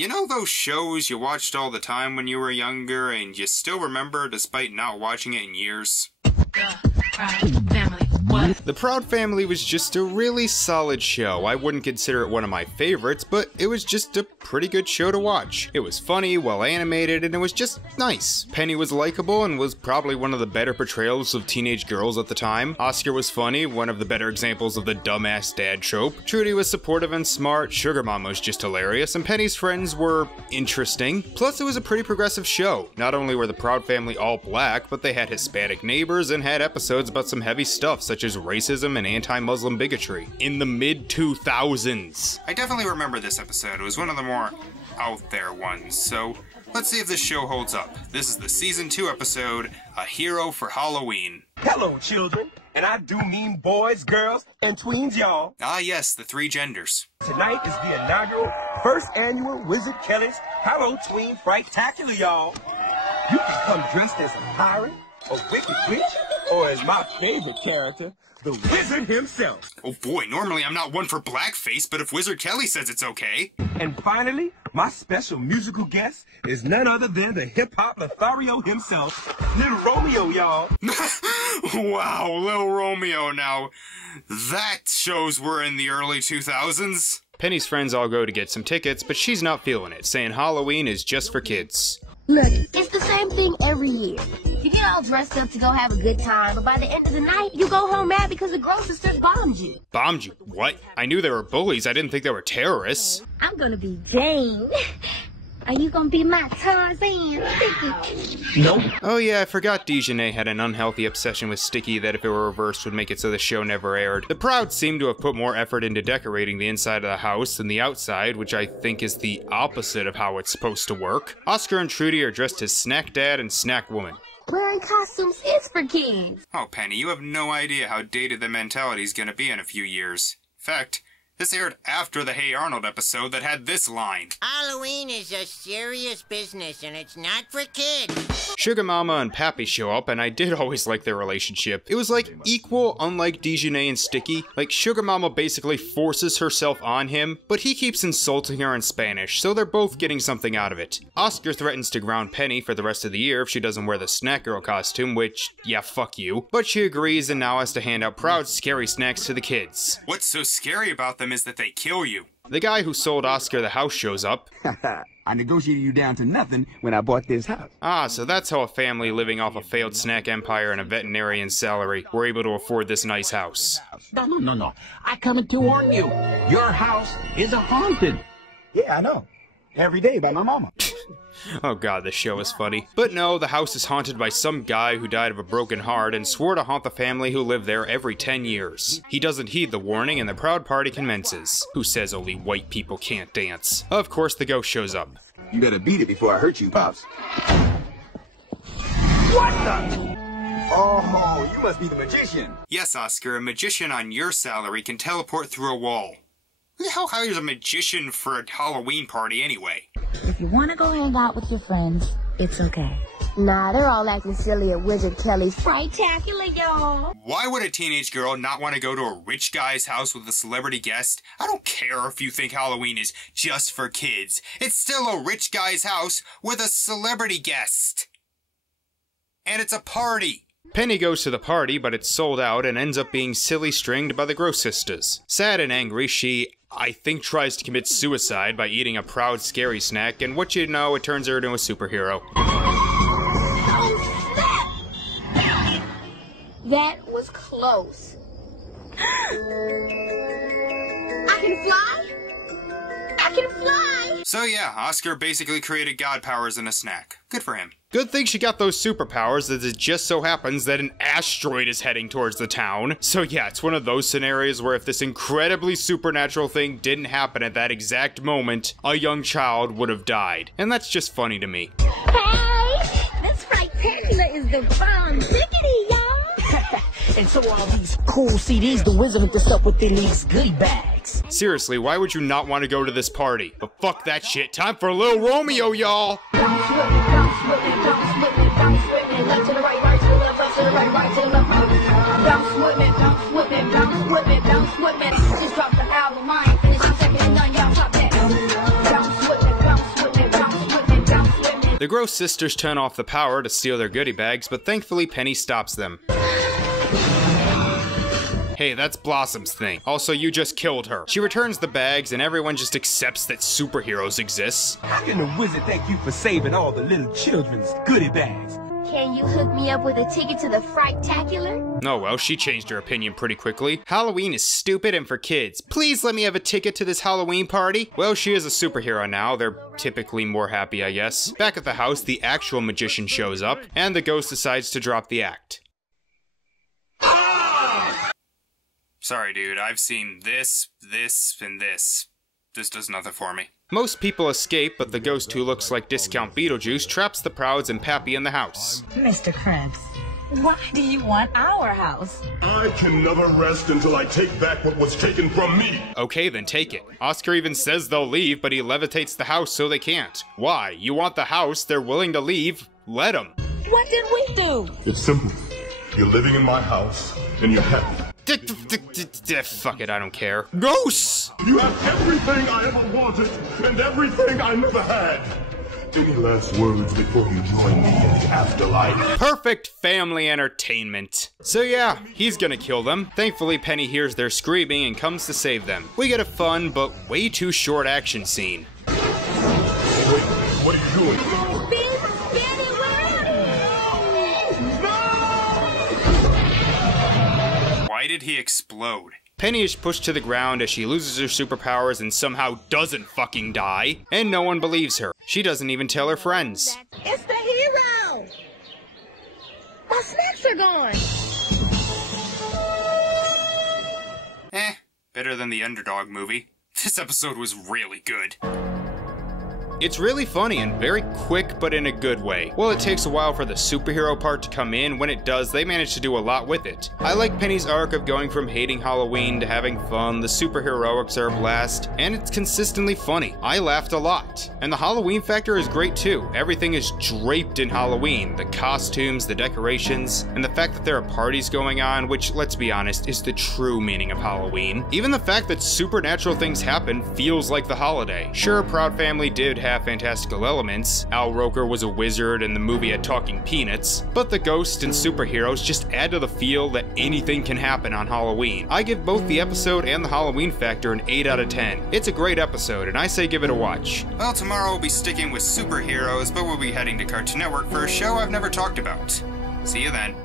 You know those shows you watched all the time when you were younger and you still remember despite not watching it in years? The Proud Family was just a really solid show. I wouldn't consider it one of my favorites, but it was just a pretty good show to watch. It was funny, well animated, and it was just nice. Penny was likable and was probably one of the better portrayals of teenage girls at the time. Oscar was funny, one of the better examples of the dumbass dad trope. Trudy was supportive and smart, Sugar Mama was just hilarious, and Penny's friends were interesting. Plus, it was a pretty progressive show. Not only were the Proud Family all black, but they had Hispanic neighbors and had episodes about some heavy stuff such as racism and anti-Muslim bigotry in the mid-2000s. I definitely remember this episode. It was one of the more out there ones, so let's see if this show holds up. This is the season 2 episode, A Hero for Halloween. Hello, children, and I do mean boys, girls, and tweens, y'all. Ah yes, the 3 genders. Tonight is the inaugural first annual Wizard Kelly's Halloween Fright-tacular, y'all. You can come dressed as a pirate, a wicked witch, or as my favorite character, the Wizard himself. Oh boy, normally I'm not one for blackface, but if Wizard Kelly says it's okay. And finally, my special musical guest is none other than the hip-hop Lothario himself, Little Romeo, y'all. Wow, Little Romeo now. That shows we're in the early 2000s. Penny's friends all go to get some tickets, but she's not feeling it, saying Halloween is just for kids. Look, it's the same thing every year. You get all dressed up to go have a good time, but by the end of the night, you go home mad because the grocery store bombed you. Bombed you? What? I knew they were bullies. I didn't think they were terrorists. I'm gonna be Jane. Are you gonna be my Tarzan? Nope. Oh yeah, I forgot Dejanay had an unhealthy obsession with Sticky that if it were reversed would make it so the show never aired. The Proud seem to have put more effort into decorating the inside of the house than the outside, which I think is the opposite of how it's supposed to work. Oscar and Trudy are dressed as Snack Dad and Snack Woman. Wearing costumes is for kids. Oh, Penny, you have no idea how dated the mentality's gonna be in a few years. In fact, this aired after the Hey Arnold episode that had this line. Halloween is a serious business and it's not for kids. Sugar Mama and Pappy show up, and I did always like their relationship. It was like equal, unlike Dejanay and Sticky. Like, Sugar Mama basically forces herself on him, but he keeps insulting her in Spanish, so they're both getting something out of it. Oscar threatens to ground Penny for the rest of the year if she doesn't wear the Snack Girl costume, which, yeah, fuck you. But she agrees and now has to hand out Proud scary snacks to the kids. What's so scary about them is that they kill you. The guy who sold Oscar the house shows up. I negotiated you down to nothing when I bought this house. Ah, so that's how a family living off a failed snack empire and a veterinarian's salary were able to afford this nice house. No. I come to warn you. Your house is haunted. Yeah, I know. Every day by my mama. Oh god, this show is funny. But no, the house is haunted by some guy who died of a broken heart and swore to haunt the family who lived there every 10 years. He doesn't heed the warning and the Proud Party commences. Who says only white people can't dance? Of course, the ghost shows up. You better beat it before I hurt you, Pops. What the? Oh, you must be the magician. Yes, Oscar, a magician on your salary can teleport through a wall. Who the hell hires a magician for a Halloween party anyway? If you want to go hang out with your friends, it's okay. Nah, they're all acting silly at Wizard Kelly's Fright-tacular, y'all. Why would a teenage girl not want to go to a rich guy's house with a celebrity guest? I don't care if you think Halloween is just for kids. It's still a rich guy's house with a celebrity guest. And it's a party. Penny goes to the party, but it's sold out and ends up being silly stringed by the Gross Sisters. Sad and angry, she, I think, tries to commit suicide by eating a Proud scary snack, and what you know, it turns her into a superhero. Oh, snap! That was close. I can fly? I can fly! So yeah, Oscar basically created god powers in a snack. Good for him. Good thing she got those superpowers, as it just so happens that an asteroid is heading towards the town. So yeah, it's one of those scenarios where if this incredibly supernatural thing didn't happen at that exact moment, a young child would have died. And that's just funny to me. Hey! This Fright-tacular is the bomb diggity, y'all! And so all these cool CDs the Wizard hooked us up with in these goodie bags. Seriously, why would you not want to go to this party? But fuck that shit, time for Lil Romeo, y'all! Bounce with me, bounce with me, bounce with me, bounce with me, left to the right, right to the left, left to the right, right to the left. Bounce with me, bounce with me, bounce with me, bounce with me. Just dropped the album, I ain't finished, I'm second and done, y'all pop that. Bounce with me, bounce with me. The Gross sisters turn off the power to steal their goodie bags, but thankfully Penny stops them. Hey, that's Blossom's thing. Also, you just killed her. She returns the bags and everyone just accepts that superheroes exist. How can the wizard thank you for saving all the little children's goodie bags? Can you hook me up with a ticket to the Fright-tacular? Oh well, she changed her opinion pretty quickly. Halloween is stupid and for kids. Please let me have a ticket to this Halloween party. Well, she is a superhero now. They're typically more happy, I guess. Back at the house, the actual magician shows up, and the ghost decides to drop the act. Sorry, dude, I've seen this, and this. This does nothing for me. Most people escape, but the ghost who looks like Discount Beetlejuice traps the Prouds and Pappy in the house. Mr. Krabs, why do you want our house? I can never rest until I take back what was taken from me. Okay, then take it. Oscar even says they'll leave, but he levitates the house so they can't. Why? You want the house, they're willing to leave, let them. What did we do? It's simple. You're living in my house, and you're happy. Fuck it, I don't care. Ghosts! You have everything I ever wanted, and everything I never had. Any last words before you join me in the afterlife? Perfect family entertainment. So yeah, he's gonna kill them. Thankfully, Penny hears their screaming and comes to save them. We get a fun, but way too short action scene. Wait, what are you doing? Why did he explode? Penny is pushed to the ground as she loses her superpowers and somehow doesn't fucking die. And no one believes her. She doesn't even tell her friends. It's the hero! My snacks are gone! Better than the Underdog movie. This episode was really good. It's really funny and very quick, but in a good way. While it takes a while for the superhero part to come in, when it does, they manage to do a lot with it. I like Penny's arc of going from hating Halloween to having fun, the superheroics are a blast, and it's consistently funny. I laughed a lot. And the Halloween factor is great too. Everything is draped in Halloween. The costumes, the decorations, and the fact that there are parties going on, which, let's be honest, is the true meaning of Halloween. Even the fact that supernatural things happen feels like the holiday. Sure, Proud Family did have fantastical elements. Al Roker was a wizard and the movie had talking peanuts, but the ghosts and superheroes just add to the feel that anything can happen on Halloween. I give both the episode and the Halloween factor an 8 out of 10. It's a great episode and I say give it a watch. Well, tomorrow we'll be sticking with superheroes, but we'll be heading to Cartoon Network for a show I've never talked about. See you then.